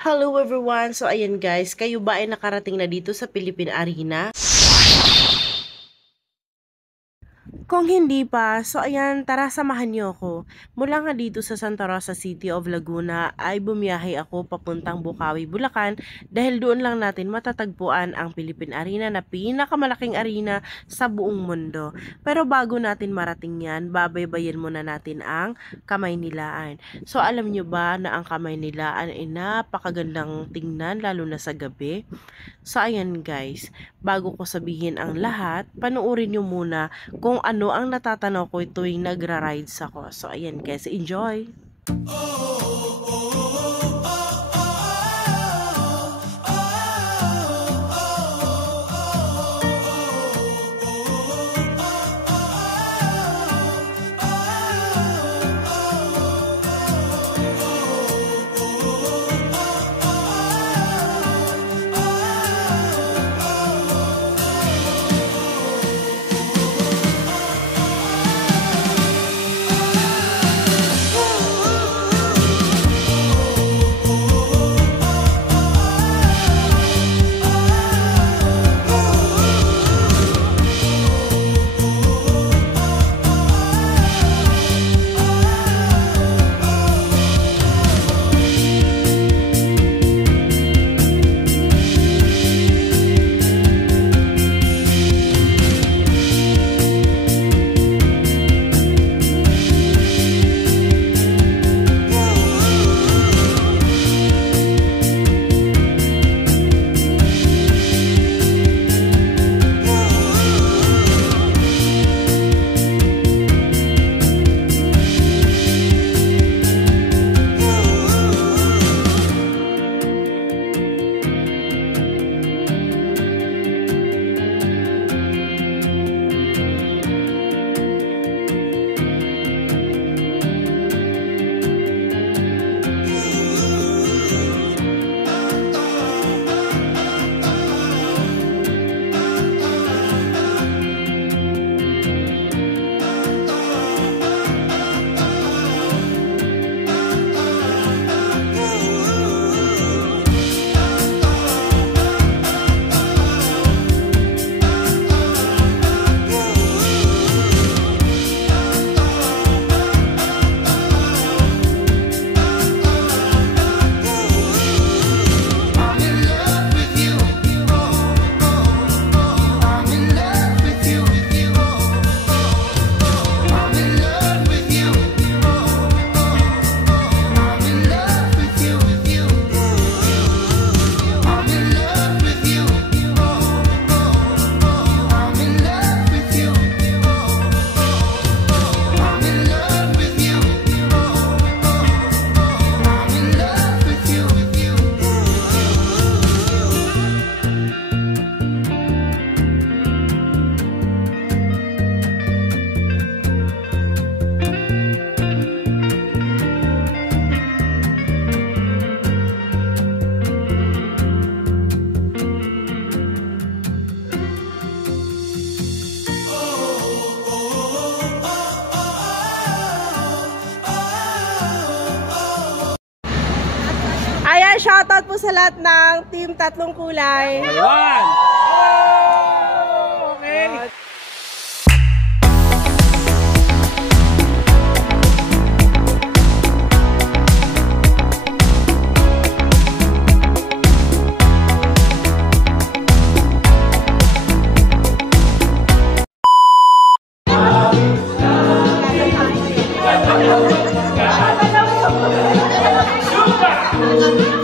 Hello everyone! So ayan guys, kayo ba ay nakarating na dito sa Philippine Arena? Kung hindi pa, so ayan, tara samahan niyo ako. Mula nga dito sa Santa Rosa City of Laguna ay bumiyahe ako papuntang Bukawi, Bulacan dahil doon lang natin matatagpuan ang Philippine Arena na pinakamalaking arena sa buong mundo. Pero bago natin marating yan, babaybayin muna natin ang Kamay Nilaan. So alam niyo ba na ang Kamay Nilaan ay napakagandang tingnan lalo na sa gabi? So ayan guys, bago ko sabihin ang lahat, panoorin niyo muna kung ano ang natatanaw ko tuwing nagra-rides ako. So ayan guys, enjoy! Ayan, shoutout po sa lahat ng Team Tatlong Kulay. Ayan! Okay! Super!